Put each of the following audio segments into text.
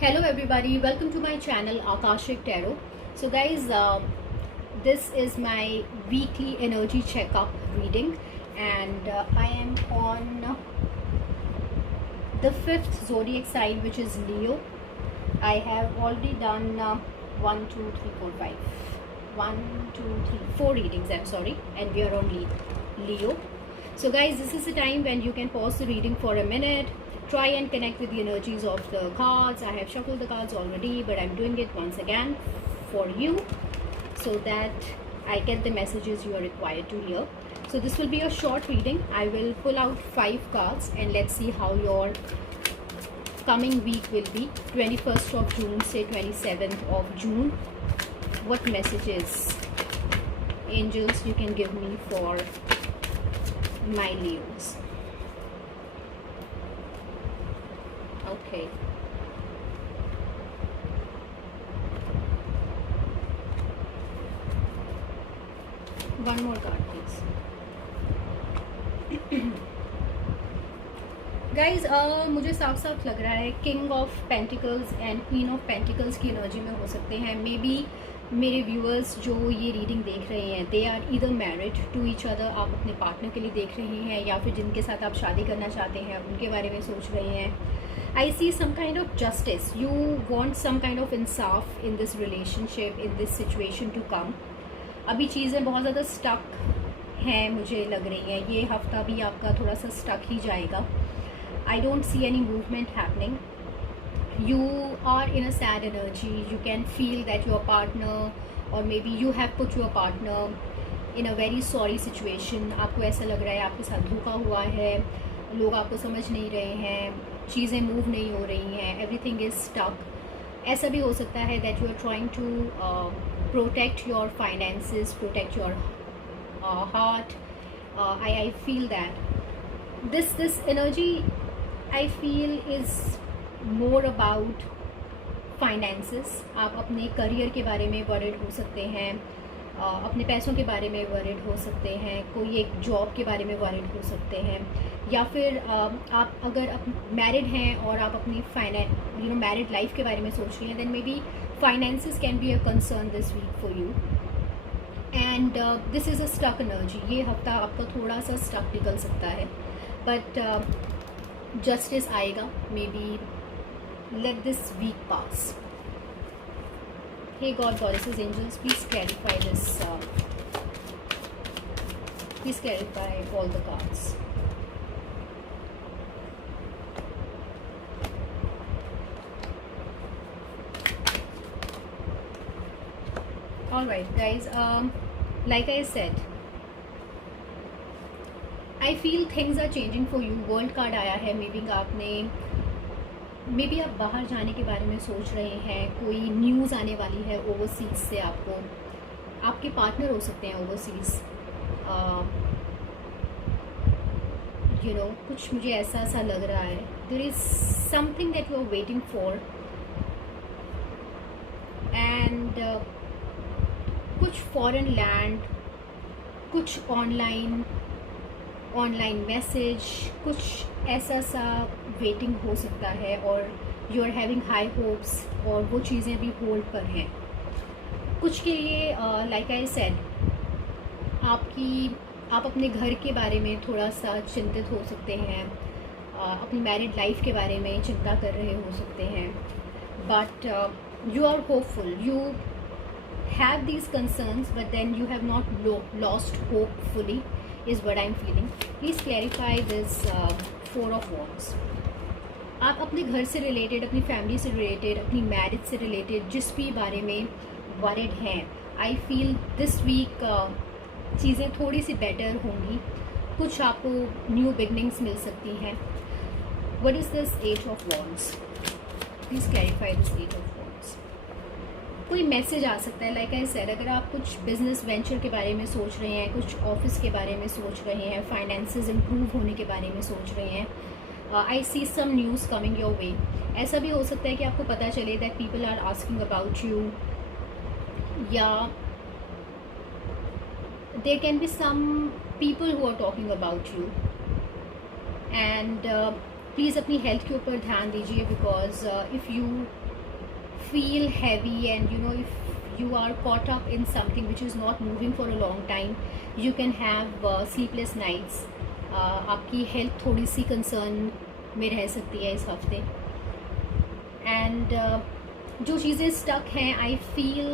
Hello everybody, welcome to my channel Akashic Tarot. So guys, this is my weekly energy checkup reading and I am on the fifth zodiac sign, which is Leo. I have already done 1, 2, 3, 4, 5. 1, 2, 3, 4 readings, I'm sorry, and we are on Leo. So guys, this is the time when you can pause the reading for a minute. Try and connect with the energies of the cards. I have shuffled the cards already, but I'm doing it once again for you so that I get the messages you are required to hear. So this will be a short reading. I will pull out 5 cards and let's see how your coming week will be. 21st of June, say 27th of June. What messages, angels, you can give me for my Leos? Okay. One more card, please. Guys, मुझे साफ साफ लग रहा है king of pentacles and queen of pentacles की energy में हो सकते हैं. मे बी मेरे व्यूअर्स जो ये रीडिंग देख रहे हैं, they are either married to each other. आप अपने पार्टनर के लिए देख रहे हैं या फिर जिनके साथ आप शादी करना चाहते हैं आप उनके बारे में सोच रहे हैं. I see some kind of justice. You want some kind of insaf in this relationship, in this situation to come. अभी चीज़ें बहुत ज़्यादा stuck हैं, मुझे लग रही हैं. ये हफ्ता भी आपका थोड़ा सा stuck ही जाएगा. I don't see any movement happening. You are in a sad energy. You can feel that your partner, or maybe you have put your partner in a very sorry situation. आपको ऐसा लग रहा है आपके साथ धोखा हुआ है, लोग आपको समझ नहीं रहे हैं, चीज़ें मूव नहीं हो रही हैं, एवरीथिंग इज़ स्टक. ऐसा भी हो सकता है that you are trying to protect your finances, protect your heart. I feel that this energy I feel is more about finances. आप अपने करियर के बारे में वरिड हो सकते हैं, अपने पैसों के बारे में वरिड हो सकते हैं, कोई एक जॉब के बारे में वरिड हो सकते हैं, या फिर आप अगर मैरिड हैं और आप अपनी मैरिड लाइफ के बारे में सोच रही हैं, then maybe finances can be a concern this week for you. And this is a stuck energy. ये हफ्ता आपका थोड़ा सा स्टक निकल सकता है, बट जस्टिस आएगा. Maybe let this week pass. Hey God, Goddesses, Angels, please clarify this. Please clarify all the cards. Alright guys, like I said, I feel things are changing for you. World card आया है. May be आप बाहर जाने के बारे में सोच रहे हैं, कोई न्यूज़ आने वाली है ओवरसीज़ से. आपको आपके पार्टनर हो सकते हैं ओवरसीज़. कुछ मुझे ऐसा लग रहा है. There is something that you are waiting for, and कुछ फॉरेन लैंड, कुछ ऑनलाइन मैसेज, कुछ ऐसा सा वेटिंग हो सकता है, और you are having high hopes, और वो चीज़ें भी होल्ड पर हैं. कुछ के लिए लाइक आई सेड, आप अपने घर के बारे में थोड़ा सा चिंतित हो सकते हैं, अपनी मैरिड लाइफ के बारे में चिंता कर रहे हो सकते हैं, but you are hopeful. You have these concerns, but then you have not lost hope fully, is what I'm feeling. Please clarify this 4 of Wands. आप अपने घर से रिलेटेड, अपनी फैमिली से रिलेटेड, अपनी मैरिज से रिलेटेड जिस भी बारे में वरिड हैं, आई फील दिस वीक चीज़ें थोड़ी सी बेटर होंगी. कुछ आपको न्यू बिगनिंग्स मिल सकती हैं. What is this 8 of Wands? Please clarify this 8 of Wands. कोई मैसेज आ सकता है. लाइक आई सेड, अगर आप कुछ बिजनेस वेंचर के बारे में सोच रहे हैं, कुछ ऑफिस के बारे में सोच रहे हैं, फाइनेंसेस इम्प्रूव होने के बारे में सोच रहे हैं, I see some news coming your way. ऐसा भी हो सकता है कि आपको पता चले that people are asking about you, या there can be some people who are talking about you. And please अपनी हेल्थ के ऊपर ध्यान दीजिए, because if you feel heavy, and if you are caught up in something which is not moving for a long time, you can have sleepless nights. आपकी हेल्थ थोड़ी सी कंसर्न में रह सकती है इस हफ्ते. एंड जो चीज़ें स्टक हैं, I feel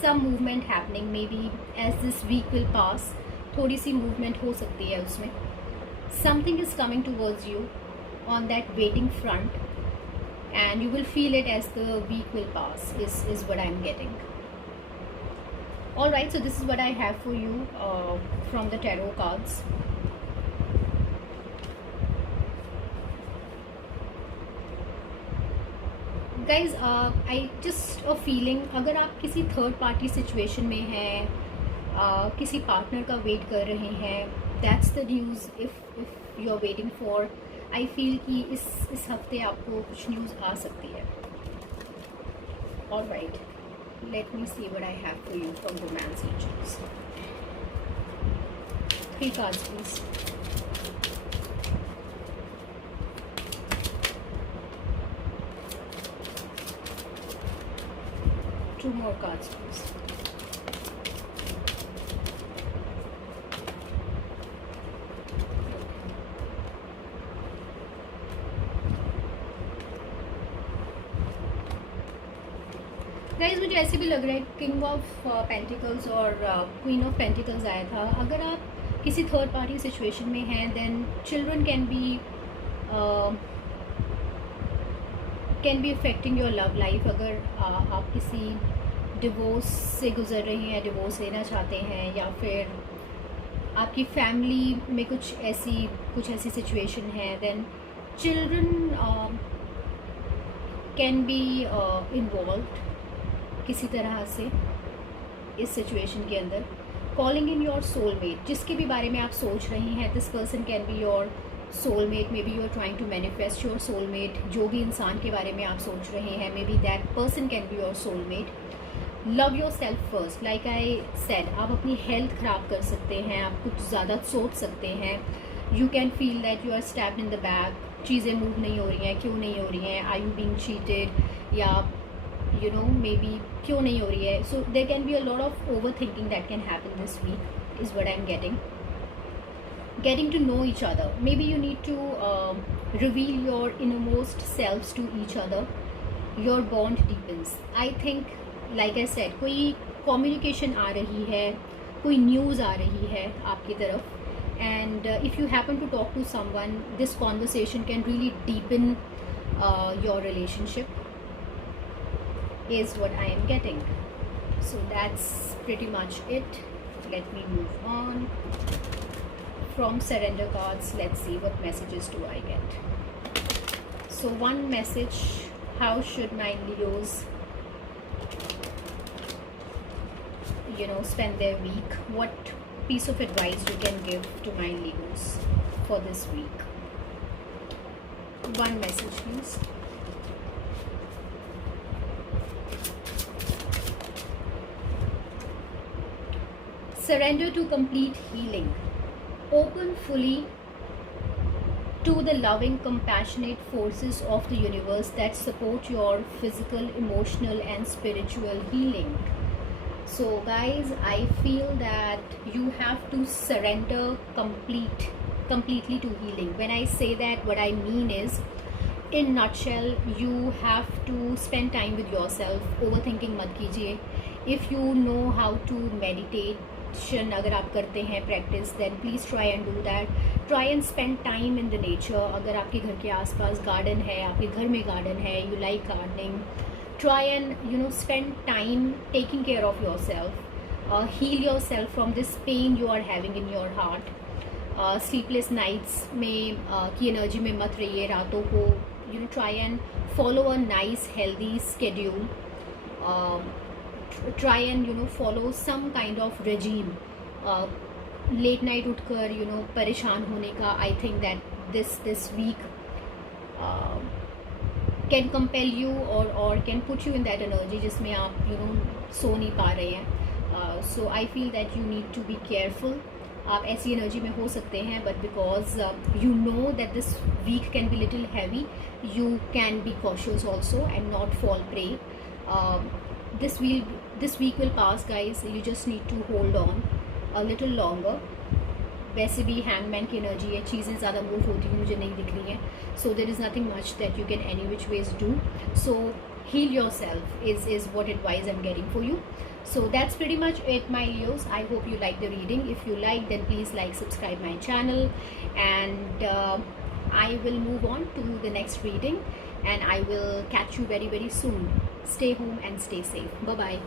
some movement happening, maybe as this week will pass, थोड़ी सी मूवमेंट हो सकती है उसमें. Something is coming towards you on that waiting front, and you will feel it as the week will pass, is what I'm getting. All right, so this is what I have for you from the tarot cards. Guys, I just a feeling, अगर आप किसी third party situation में हैं, किसी पार्टनर का वेट कर रहे हैं, that's the news if you are waiting for. I feel कि इस हफ्ते आपको कुछ न्यूज़ आ सकती है. Alright, let me see what I have for you from romance angels. 3 cards please. Two more cards please. Guys, मुझे ऐसे भी लग रहा है किंग ऑफ पेंटिकल्स और क्वीन ऑफ पेंटिकल्स आया था. अगर आप किसी थर्ड पार्टी सिचुएशन में हैं, then children can be affecting your love life. अगर आप किसी डिवोर्स से गुजर रहे हैं, डिवोर्स लेना चाहते हैं, या फिर आपकी फैमिली में कुछ ऐसी सिचुएशन है, then children can be involved किसी तरह से इस सिचुएशन के अंदर. कॉलिंग इन योर सोलमेट, जिसके भी बारे में आप सोच रही हैं, this person can be your soulmate. Maybe you are trying to manifest your soulmate. जो भी इंसान के बारे में आप सोच रहे हैं, may be that person can be your soulmate. Love your self first. Like I said, आप अपनी हेल्थ ख़राब कर सकते हैं, आप कुछ ज़्यादा सोच सकते हैं. You can feel that you are stabbed in the back. चीज़ें मूव नहीं हो रही हैं, क्यों नहीं हो रही हैं? आर यू बीइंग चीटेड, या maybe क्यों नहीं हो रही है? So there can be a lot of overthinking that can happen this week, is what I'm getting to know each other. Maybe you need to reveal your innermost selves to each other. Your bond deepens. I think, like I said, कोई communication आ रही है, कोई news आ रही है आपकी तरफ, and if you happen to talk to someone, this conversation can really deepen your relationship, is what I am getting. So that's pretty much it. Let me move on. From surrender cards, let's see what messages do I get. So one message, how should my Leos spend their week? What piece of advice you can give to my Leos for this week? One message please. Surrender to complete healing. Open fully to the loving, compassionate forces of the universe that support your physical, emotional, and spiritual healing. So guys, I feel that you have to surrender completely to healing. When I say that, what I mean is, in nutshell, you have to spend time with yourself. Overthinking mat kijiye. If you know how to meditate, अगर आप करते हैं practice, then please try and do that. Try and spend time in the nature. अगर आपके घर के आसपास गार्डन है, आपके घर में गार्डन है, you like gardening, try and spend time taking care of yourself. Heal yourself from this pain you are having in your heart. Sleepless nights में की एनर्जी में मत रहिए. रातों को try and follow a nice healthy schedule. try and follow some kind of regime. Late night उठकर परेशान होने का, I think that this week can compel you or can put you in that energy जिसमें आप सो नहीं पा रहे हैं. So I feel that you need to be careful. आप ऐसी एनर्जी में हो सकते हैं, but because you know that this week can be little heavy, you can be cautious also and not fall prey. This week will pass guys, you just need to hold on a little longer. वैसे भी हैंगमैन की एनर्जी है, चीज़ें ज़्यादा मूव होती हुई मुझे नहीं दिख रही हैं. So there is nothing much that you can any which ways do. So heal yourself is what advice I'm getting for you. So that's pretty much it, my Leos. I hope you like the reading. If you like, then please like, subscribe my channel, and I will move on to the next reading, and I will catch you very soon. Stay home and stay safe. Bye bye.